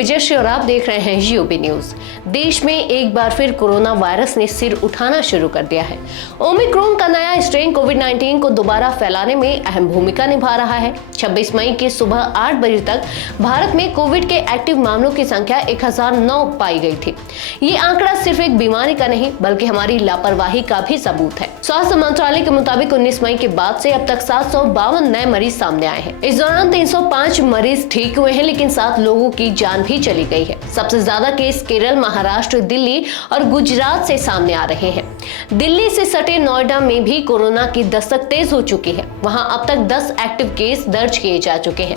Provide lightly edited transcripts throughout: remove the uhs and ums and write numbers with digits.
विजयश्री और आप देख रहे हैं यूबी न्यूज। देश में एक बार फिर कोरोना वायरस ने सिर उठाना शुरू कर दिया है। ओमिक्रॉन का नया स्ट्रेन कोविड-19 को दोबारा फैलाने में अहम भूमिका निभा रहा है। 26 मई की सुबह 8 बजे तक भारत में कोविड के एक्टिव मामलों की संख्या 1009 पाई गई थी। ये आंकड़ा सिर्फ एक बीमारी का नहीं बल्कि हमारी लापरवाही का भी सबूत है। स्वास्थ्य मंत्रालय के मुताबिक 19 मई के बाद से अब तक 752 नए मरीज सामने आए हैं। इस दौरान 305 मरीज ठीक हुए हैं, लेकिन 7 लोगों की जान भी चली गई है। सबसे ज्यादा केस केरल, महाराष्ट्र, दिल्ली और गुजरात से सामने आ रहे हैं। दिल्ली से सटे नोएडा में भी कोरोना की दस्तक तेज हो चुकी है। वहां अब तक 10 एक्टिव केस दर्ज किए जा चुके हैं।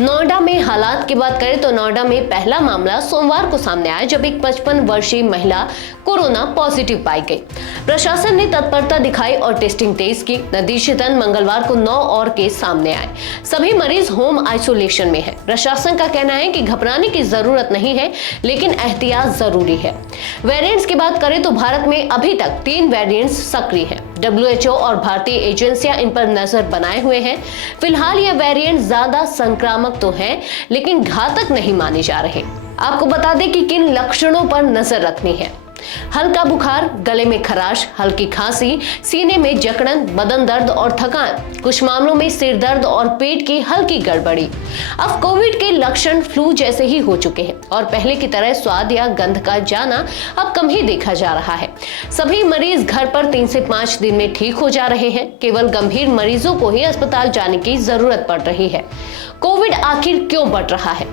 नोएडा में हालात की बात करें तो नोएडा में पहला मामला सोमवार को सामने आया, जब एक 55 वर्षीय महिला कोरोना पॉजिटिव पाई गई। प्रशासन ने तत्परता दिखाई और टेस्टिंग तेज की। नतीजतन मंगलवार को 9 और केस सामने आए। सभी मरीज होम आइसोलेशन में है। प्रशासन का कहना है कि घबराने की जरूरत नहीं है, लेकिन एहतियात जरूरी है। वेरिएंट्स की बात करें तो भारत में अभी तक 3 वेरिएंट्स सक्रिय हैं। WHO और भारतीय एजेंसियां इन पर नजर बनाए हुए हैं। फिलहाल ये वेरिएंट ज्यादा संक्रामक तो हैं, लेकिन घातक नहीं माने जा रहे। आपको बता दें कि किन लक्षणों पर नजर रखनी है। हल्का बुखार, गले में खराश, हल्की खांसी, सीने में जकड़न, बदन दर्द और थकान, कुछ मामलों में सिर दर्द और पेट की हल्की गड़बड़ी। अब कोविड के लक्षण फ्लू जैसे ही हो चुके हैं और पहले की तरह स्वाद या गंध का जाना अब कम ही देखा जा रहा है। सभी मरीज घर पर 3 से 5 दिन में ठीक हो जा रहे हैं। केवल गंभीर मरीजों को ही अस्पताल जाने की जरूरत पड़ रही है। कोविड आखिर क्यों बढ़ रहा है?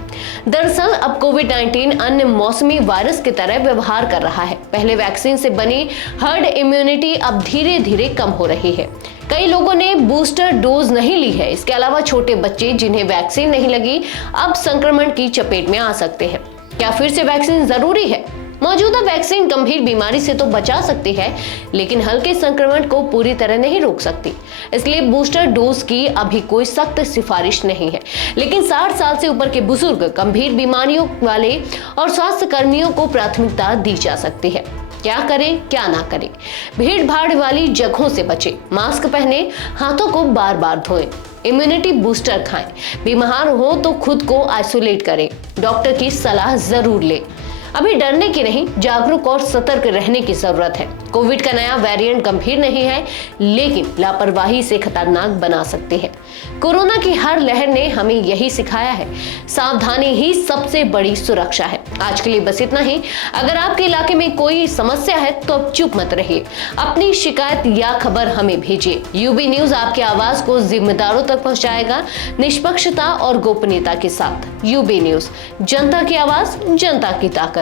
दरअसल अब कोविड-19 अन्य मौसमी वायरस की तरह व्यवहार कर रहा है। पहले वैक्सीन से बनी हर्ड इम्यूनिटी अब धीरे धीरे कम हो रही है। कई लोगों ने बूस्टर डोज नहीं ली है। इसके अलावा छोटे बच्चे जिन्हें वैक्सीन नहीं लगी अब संक्रमण की चपेट में आ सकते हैं। क्या फिर से वैक्सीन जरूरी है? मौजूदा वैक्सीन गंभीर बीमारी से तो बचा सकती है, लेकिन हल्के संक्रमण को पूरी तरह नहीं रोक सकती। इसलिए बूस्टर डोज की अभी कोई सख्त सिफारिश नहीं है, लेकिन 60 साल से ऊपर के बुजुर्ग, गंभीर बीमारियों वाले और स्वास्थ्य कर्मियों को प्राथमिकता दी जा सकती है। क्या करें, क्या ना करें? भीड़ भाड़ वाली जगहों से बचें, मास्क पहने, हाथों को बार बार धोएं, इम्यूनिटी बूस्टर खाएं, बीमार हो तो खुद को आइसोलेट करें, डॉक्टर की सलाह जरूर लें। अभी डरने की नहीं, जागरूक और सतर्क रहने की जरूरत है। कोविड का नया वेरिएंट गंभीर नहीं है, लेकिन लापरवाही से खतरनाक बना सकती है। कोरोना की हर लहर ने हमें यही सिखाया है, सावधानी ही सबसे बड़ी सुरक्षा है। आज के लिए बस इतना ही। अगर आपके इलाके में कोई समस्या है तो अब चुप मत रहिए। अपनी शिकायत या खबर हमें भेजिए। यूबी न्यूज आपकी आवाज को जिम्मेदारों तक पहुंचाएगा, निष्पक्षता और गोपनीयता के साथ। यूबी न्यूज, जनता की आवाज, जनता की ताकत।